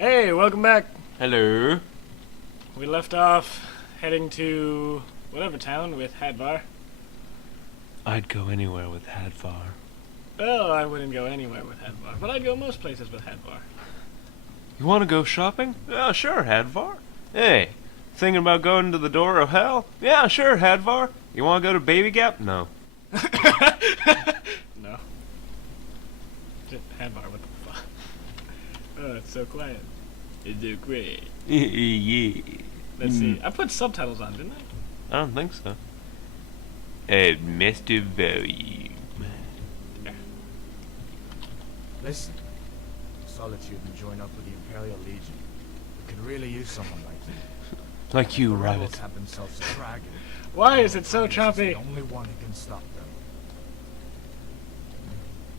Hey, welcome back. Hello. We left off heading to whatever town with Hadvar. I'd go anywhere with Hadvar. Well, I wouldn't go anywhere with Hadvar, but I'd go most places with Hadvar. You want to go shopping? Yeah, sure, Hadvar. Hey, thinking about going to the door of hell? Yeah, sure, Hadvar. You want to go to Baby Gap? No. No. Hadvar, what the fuck? Oh, it's so quiet. It's so great. Yeah. Let's see. I put subtitles on, didn't I? I don't think so. Mr. Volume. There. Listen, Solitude and join up with the Imperial Legion. We could really use someone like you. Like you, The rebels Rabbit. have themselves a dragon. Why is it so This is choppy? the only one who can stop them.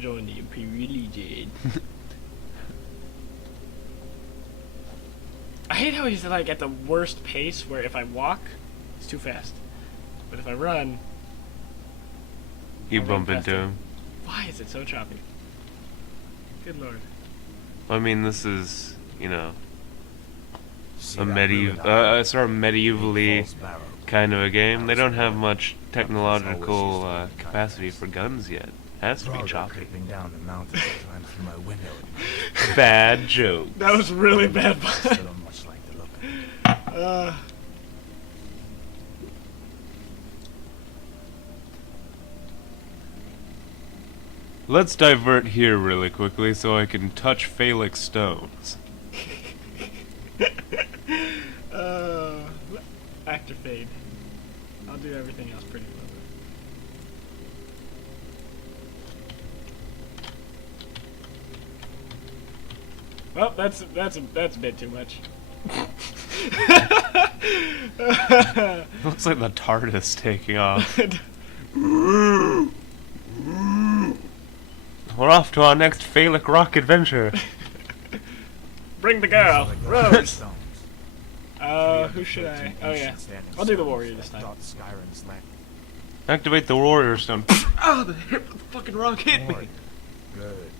Join the Imperial Legion. I hate how he's like at the worst pace where if I walk, it's too fast. But if I run, You I'll bump run faster. into him. Why is it so choppy? Good lord. I mean, this is, you know, See a that medieval, ruined island? sort of medievally False barrow. kind of a game. They don't have much Always technological used to be capacity kindness. for guns yet. Has to be Frodo choppy. creeping down the mountain to climb through my window. Bad joke. That was really bad. I still don't much like the look of it. Let's divert here really quickly so I can touch Felix Stones. Actor fade. I'll do everything else pretty clever. Well, that's a bit too much. Looks like the TARDIS taking off. We're off to our next Phallic rock adventure. Bring the girl, Like the Rose. stones. Who should I? Oh yeah, I'll do the warrior this time. Thought Skyrim's land. Activate the warrior stone. Oh, the fucking rock hit me. Warrior. Good.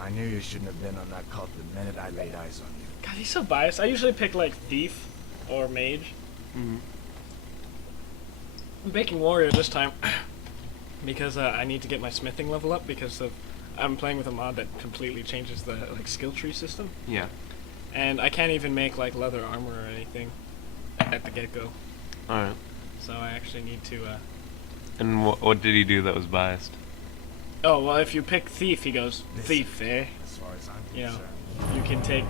I knew you shouldn't have been on that cult the minute I laid eyes on you. God, he's so biased. I usually pick like thief or mage. Mhm. I'm picking warrior this time because I need to get my smithing level up because I'm playing with a mod that completely changes the like skill tree system, Yeah. and I can't even make like leather armor or anything at the get-go. Alright. So I actually need to. And what did he do that was biased? Oh well, if you pick thief, he goes This- thief, eh? As far as I'm You know, concerned. you can take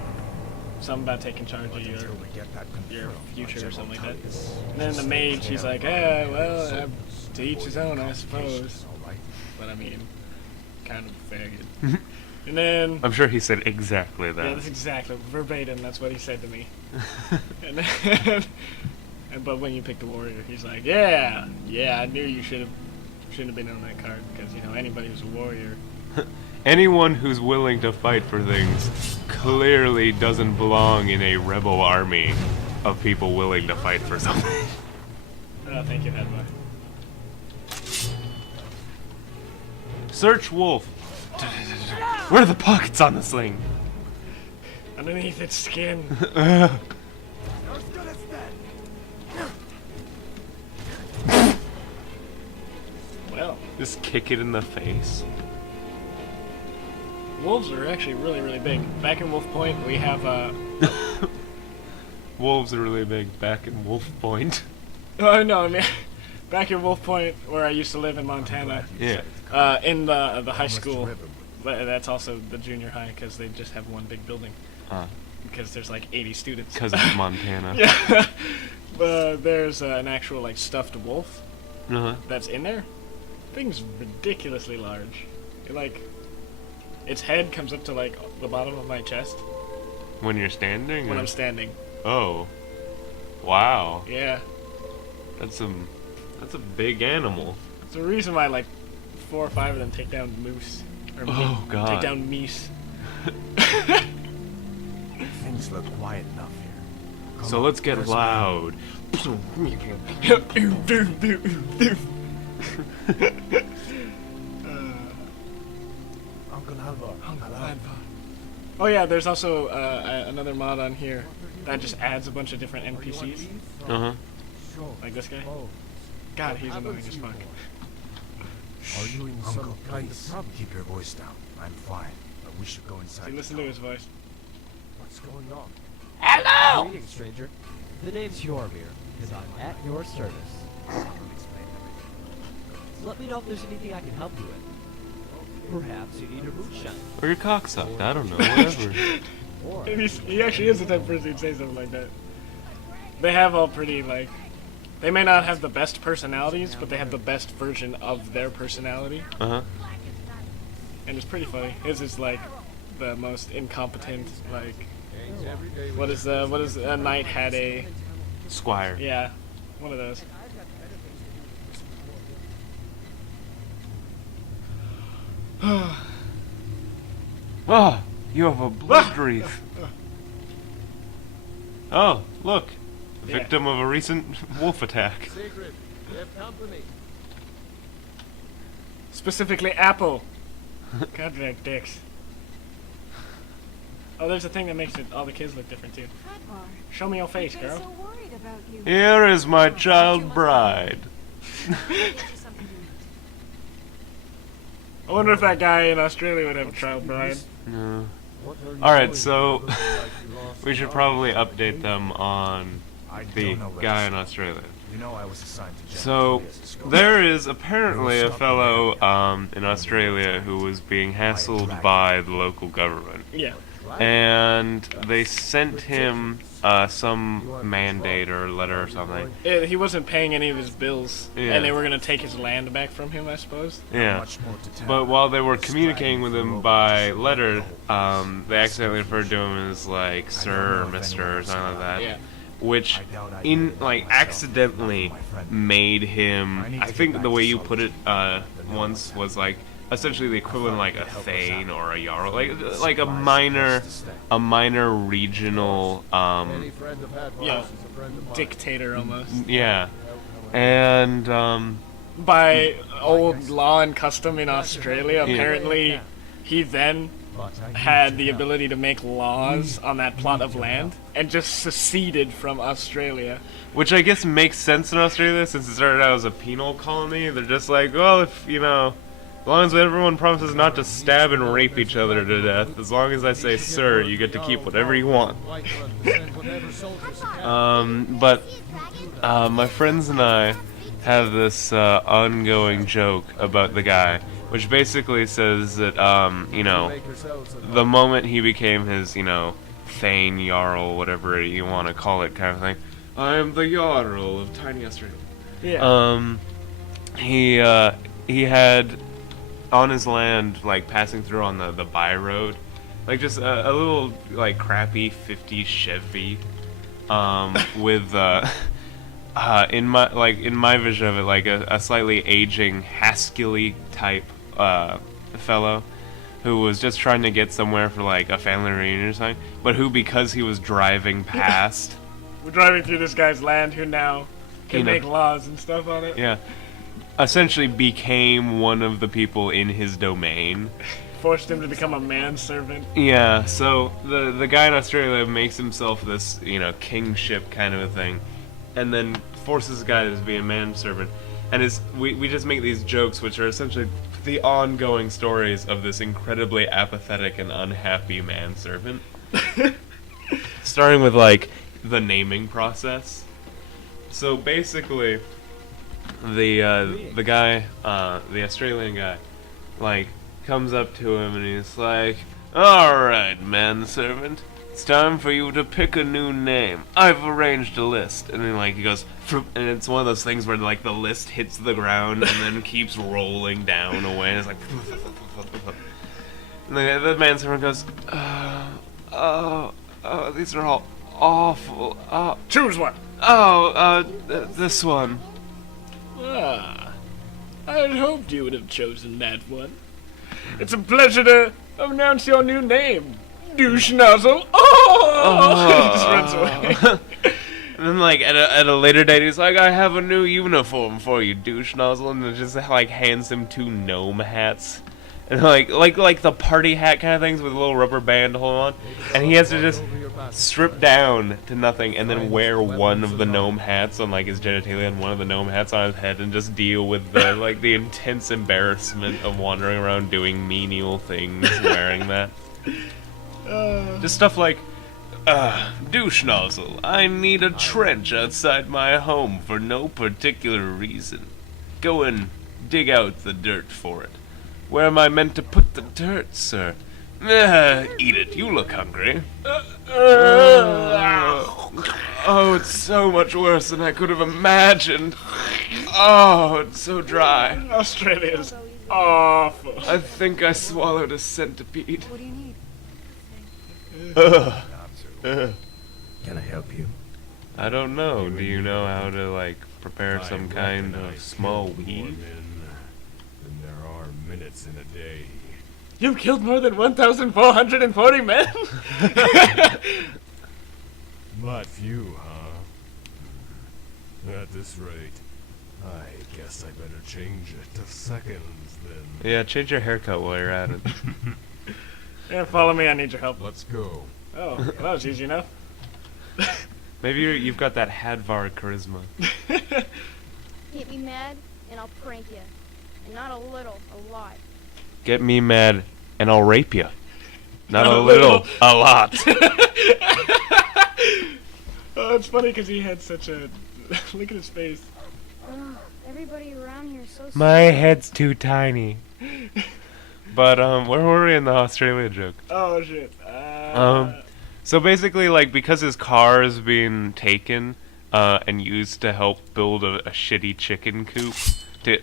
something about taking charge But of your. until we get that your confirmed, future our or something like that. Tullius And then the just mage, takes he's care like, of our well, soldiers, to each his own, I qualifications, suppose. all right? But I mean, kind of a faggot. And then, I'm sure he said exactly yeah, that. that's exactly verbatim. That's what he said to me. And then, but when you pick the warrior, he's like, yeah, I knew you shouldn't have been on that card because you know anybody who's a warrior. Anyone who's willing to fight for things clearly doesn't belong in a rebel army of people willing to fight for something. Oh, thank you, Hadvar. Search wolf. Where are the pockets on the sling? Underneath its skin. Well, Just kick it in the face. wolves are actually really, really big. Back in Wolf Point, we have Wolves are really big back in Wolf Point. Oh no, I mean, back in Wolf Point, where I used to live in Montana, Yeah. in the high Almost school, river. but that's also the junior high because they just have one big building because there's like 80 students. Because it's Montana. Yeah, but there's an actual like stuffed wolf Uh-huh. that's in there. Thing's ridiculously large. Like, its head comes up to like the bottom of my chest When you're standing? when or- I'm standing. Oh. Wow. Yeah, That's a big animal. it's the reason why like 4 or 5 of them take down moose. Or Oh, God. Take down meese. Things look quiet enough here. Come So on, let's get there's loud. Uncle Alvar. Uncle hello. Hadvar. Oh yeah, there's also another mod on here that just adds a bunch of different NPCs, Uh-huh. like this guy. God, he's annoying as fuck. Are you in some kind of trouble? Keep your voice down. I'm fine, but we should go inside. See, listen to his voice. What's going on? Hello! Greetings, stranger. The name's Yormir, and I'm at your service. Explain everything. Let me know if there's anything I can help you with. Perhaps you need a moonshine. Or your cock sucked. I don't know. Whatever. Or And he actually is the type of person who'd say something like that. They have all pretty, like... They may not have the best personalities, but they have the best version of their personality. Uh-huh. And it's pretty funny. His is, like, the most incompetent, like... What is a knight had a... Squire. Yeah, one of those. Oh, you have a blood wreath. Oh, look. Yeah. Victim of a recent wolf attack. Secret, we have company. Specifically Apple. Contract dicks. Oh, there's a thing that makes all the kids look different too. Show me your face, girl. So worried about you. Here is my child bride. I wonder if that guy in Australia would have a child bride. No. Alright, so we should probably update them on I the don't know where guy to in start. Australia. You know I was assigned to So, there is apparently a fellow in Australia who was being hassled by the local government. Yeah. And they sent him some mandate or letter or something. He wasn't paying any of his bills, Yeah. and they were gonna take his land back from him, I suppose. Yeah. Much more to tell. But while they were communicating with him by letter, they accidentally referred to him as like Sir or Mister or something like that. Yeah. Which accidentally made him, I think the way you put it once was like essentially the equivalent of like a Thane or a Jarl, like a minor regional Yeah. Dictator almost. yeah. And By old law and custom in Australia, apparently he then had the ability to make laws on that plot of land and just seceded from Australia. which I guess makes sense in Australia since it started out as a penal colony. They're just like, well, if as long as everyone promises not to stab and rape each other to death, as long as I say sir, you get to keep whatever you want. But my friends and I have this ongoing joke about the guy, which basically says that, the moment he became his, Thane, Jarl, whatever you want to call it kind of thing, I am the Jarl of Tiny Australia. Yeah. He had on his land, like passing through on the by road, like just a little like crappy '50s Chevy, with in my vision of it, like a slightly aging Haskell type fellow who was just trying to get somewhere for like a family reunion or something, but who, because he was driving past, We're driving through this guy's land who now can You know. make laws and stuff on it. yeah, essentially became one of the people in his domain. Forced him to become a manservant. Yeah, so the guy in Australia makes himself this, kingship kind of a thing, and then forces the guy to be a manservant. And we just make these jokes, which are essentially the ongoing stories of this incredibly apathetic and unhappy manservant. Starting with, like, the naming process. So basically, the guy, the Australian guy, like, comes up to him and he's like, "Alright, manservant, it's time for you to pick a new name. I've arranged a list." And then, like, he goes, "Fruit," and it's one of those things where, like, the list hits the ground and then keeps rolling down away, and it's like, and the manservant goes, these are all awful. Choose one. This one. Ah, I had hoped you would have chosen that one. It's a pleasure to announce your new name, Douche-nozzle. Oh! He just runs away. And then, like, at a later date, he's like, "I have a new uniform for you, douche nozzle," and then just, like, hands him 2 gnome hats. and like the party hat kind of things with a little rubber band to hold on, and he has to just strip down to nothing and then wear one of the gnome hats on like his genitalia and one of the gnome hats on his head and just deal with the like the intense embarrassment of wandering around doing menial things wearing that. Just stuff like, douche nozzle, I need a trench outside my home for no particular reason. Go and dig out the dirt for it. Where am I meant to put the dirt, sir? Eat it, you look hungry. Oh, it's so much worse than I could have imagined. Oh, it's so dry. Australia's awful. I think I swallowed a centipede. What do you need? Can I help you? I don't know. Do you know how to, like, prepare some kind of small weed? Then there are minutes in a day. You've killed more than 1,440 men? Not few, huh? At this rate, I guess I better change it to seconds then. Yeah, change your haircut while you're at it. Yeah, follow me, I need your help. Let's go. Oh, well, that was easy enough. Maybe you've got that Hadvar charisma. Get me mad, and I'll prank you. And not a little, a lot. Get me mad, and I'll rape you. Not a little, a lot. Oh, it's funny because he had such a... Look at his face. Ugh, everybody around here is so My head's too tiny. But, where were we in the Australia joke? Oh, shit. So basically, like, because his car is being taken, and used to help build a shitty chicken coop,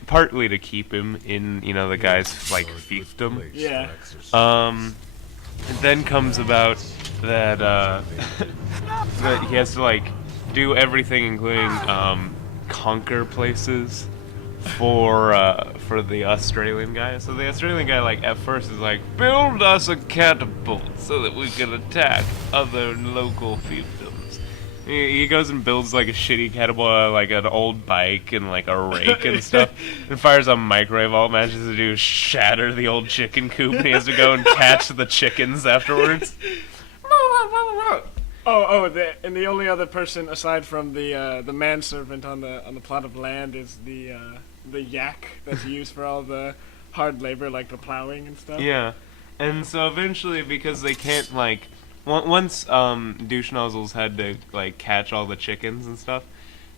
partly to keep him in, you know, the guy's, like, fiefdom. Yeah. It then comes about that, that he has to, like, do everything, including, conquer places for the Australian guy. So the Australian guy, like, at first is like, build us a catapult so that we can attack other local fiefdoms. He goes and builds, like, a shitty catapult, like an old bike and, like, a rake and stuff, and fires a microwave. All it manages to do is shatter the old chicken coop, and he has to go and catch the chickens afterwards. And the only other person aside from the manservant on the plot of land is the yak that's used for all the hard labor, like the plowing and stuff. Yeah, and so eventually, because they can't, like, once douche nozzles had to, like, catch all the chickens and stuff,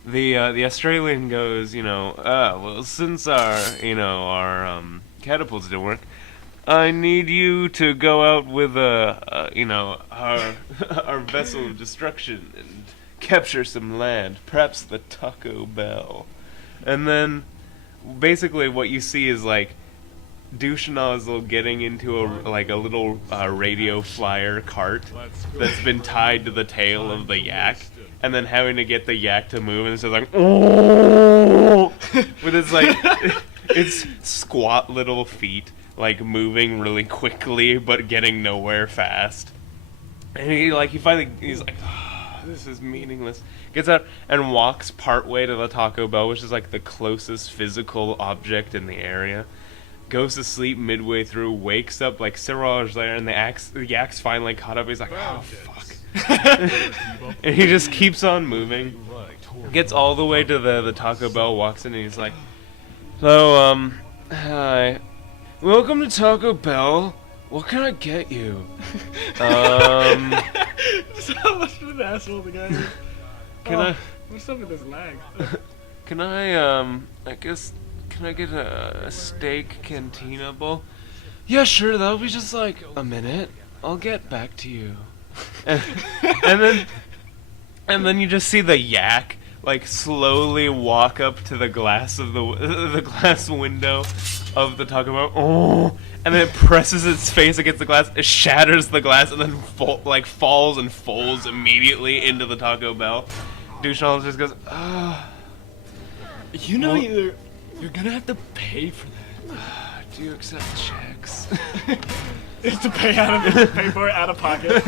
the Australian goes, you know, well, since our catapults didn't work, I need you to go out with our vessel of destruction and capture some land, perhaps the Taco Bell. And then basically what you see is, like, douche nozzle getting into a little radio flyer cart that's been tied to the tail of the yak, and then having to get the yak to move, and it's just like, oh, with its, like, its squat little feet, like, moving really quickly but getting nowhere fast. And he's like, oh, this is meaningless. Gets out and walks partway to the Taco Bell, which is, like, the closest physical object in the area. Goes to sleep midway through, wakes up, like, several hours later, and the yak's finally caught up. He's like, oh, fuck. And he just keeps on moving. Gets all the way to the Taco Bell, walks in, and he's like, so, hi. Welcome to Taco Bell. What can I get you? So much of an asshole the guy is. What's up with this lag? Can I get a steak cantina bowl? Yeah, sure, that'll be just like a minute. I'll get back to you. And then you just see the yak, like, slowly walk up to the glass of the glass window of the Taco Bell. Oh, and then it presses its face against the glass, it shatters the glass, and then falls and folds immediately into the Taco Bell. Douche nozzle just goes, ah. You know, you're gonna have to pay for that. Do you accept checks? You have to pay for it out of pocket.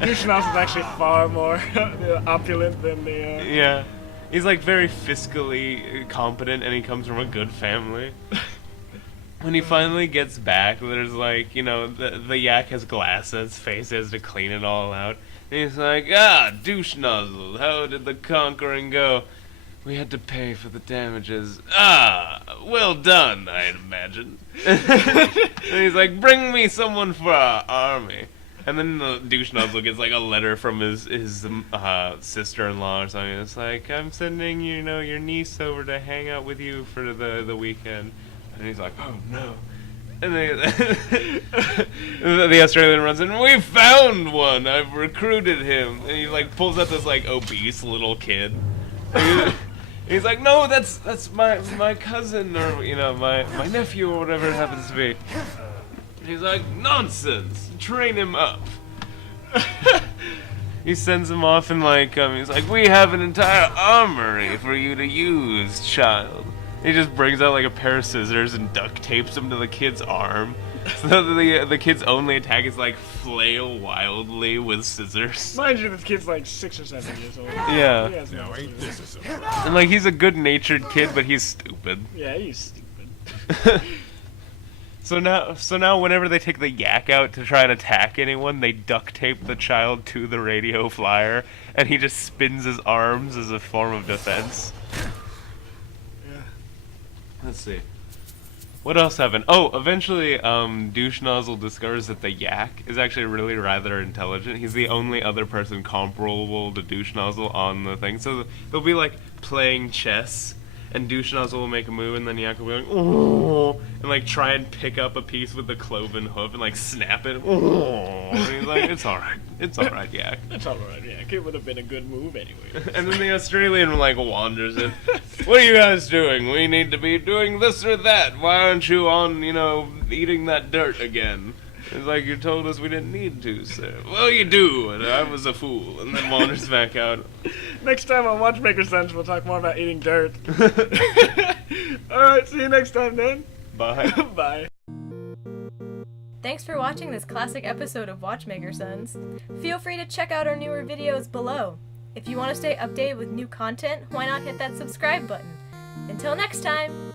Douche nozzle is actually far more opulent than the. Yeah, he's, like, very fiscally competent, and he comes from a good family. when he finally gets back, there's like, you know, the yak has glass on his face, he has to clean it all out. And he's like, douche nozzle, how did the conquering go? We had to pay for the damages. Well done, I'd imagine. And he's like, bring me someone for our army. And then the douche nozzle gets like a letter from his sister-in-law or something. It's like, I'm sending, you know, your niece over to hang out with you for the weekend. And he's like, oh no. And the Australian runs in, we found one! I've recruited him. And he like pulls out this like obese little kid. And he's like, no, that's my cousin, or you know, my nephew, or whatever it happens to be. And he's like, nonsense! Train him up. He sends him off and like, he's like, we have an entire armory for you to use, child. He just brings out like a pair of scissors and duct tapes them to the kid's arm. So the kid's only attack is like flail wildly with scissors. Mind you, this kid's like 6 or 7 years old. Yeah. He has no Now ain't clue. this a surprise? And like he's a good-natured kid, but he's stupid. Yeah, he's stupid. So now whenever they take the yak out to try and attack anyone, they duct tape the child to the radio flyer, and he just spins his arms as a form of defense. Yeah. Let's see. What else happened? Oh, eventually, Douche Nozzle discovers that the yak is actually really rather intelligent. He's the only other person comparable to Douche Nozzle on the thing. So they'll be like playing chess, and Douche Nozzle will make a move, and then yak will be like, oh, and like try and pick up a piece with the cloven hoof and like snap it. Oh, and he's like, it's alright, yak. That's alright, yeah. It would have been a good move anyway. And then the Australian like wanders in. What are you guys doing? We need to be doing this or that. Why aren't you on, you know, eating that dirt again? It's like, you told us we didn't need to, sir. Well, you do, and I was a fool. And then wanders back out. Next time on WatchMakerSons, we'll talk more about eating dirt. Alright, see you next time then. Bye. Bye. Thanks for watching this classic episode of WatchMakerSons. Feel free to check out our newer videos below. If you want to stay updated with new content, why not hit that subscribe button? Until next time!